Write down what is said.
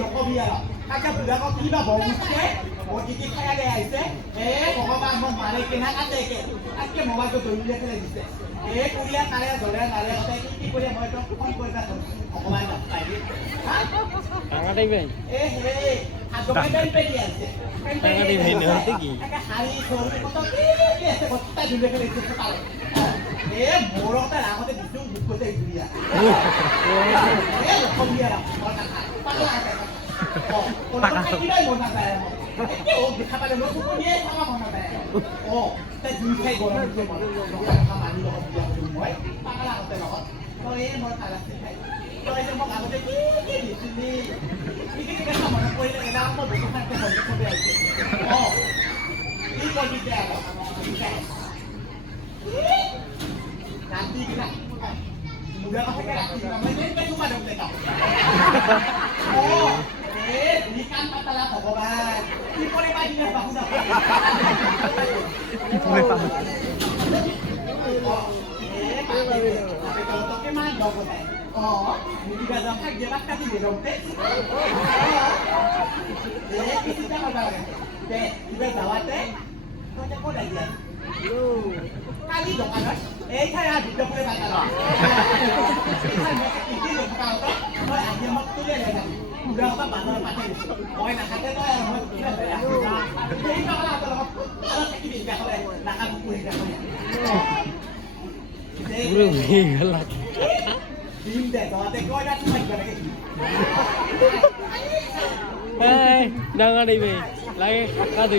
নকবি আৰু তাকে বুঢ়াকক কিবা বগুছে বগিকি খায়ালে আহিছে ভগৱান মোক মাৰে কেনা কাটেকে তাকে মোবাইলটো ধৰিলে ফেলাই দিছে কুৰিয়া কাৰে ধৰে নাৰে কি কৰি মই তোক ফোন কৰিবা ভগৱান নাপাই টাঙাটাই ভাই হে আগতে পেন আছে টাঙাটাই ভাই নহতে কি হাৰি ধৰি কত কি আছে বস্তা ধৰিলে ফেলাই দিছে তালে মোৰতে আগতে দিছো বুকতে ঘূৰিয়া নকবিয়া পাগলা আছে কিবাই মনা যায় দেখা পালে মই টোপনিয়ে থকা মনা যায় তাই জুই খাই গৰম উঠে মানি লগত বিয়া কৰিম মই পাগলা আগতে লগত তই মই কালাচি খাই তই যে মোক আগতে কি দিছিলি কি দেখা মনত পৰিলে এটা মই ব্যৱসায়তে বন্ধ আহিছে কি কৰিবি আৰু ৰাতি কিনা মুগা কথাকে ৰাতি কিনা মই যেন তোমাৰ দম দেখাওঁ Ikan patala Bhagavan. কি করে পাই না বাবু না। কি করে পাই? তোকে মান দাও কোথায়? মুদিটা দাম থাকবে বাক্কা দিবে রমতে। কিছু টাকা দাও। ইবে দাওয়াতে তোকে কোথায় দিয়া? কালি দোকানত এইখানে আর ভিডিও করে বাজার। এইখানে কি দোকান তো? মই আগে মোক তুলে লেগা। Udah apa banar pakai oh nak kata tu yang mau kita bayar ini kalau ada kalau kita bisa boleh nak aku boleh dah Bro galak tim deh kalau ada kau dah cuma lagi Hai, dah nggak ada ini, lagi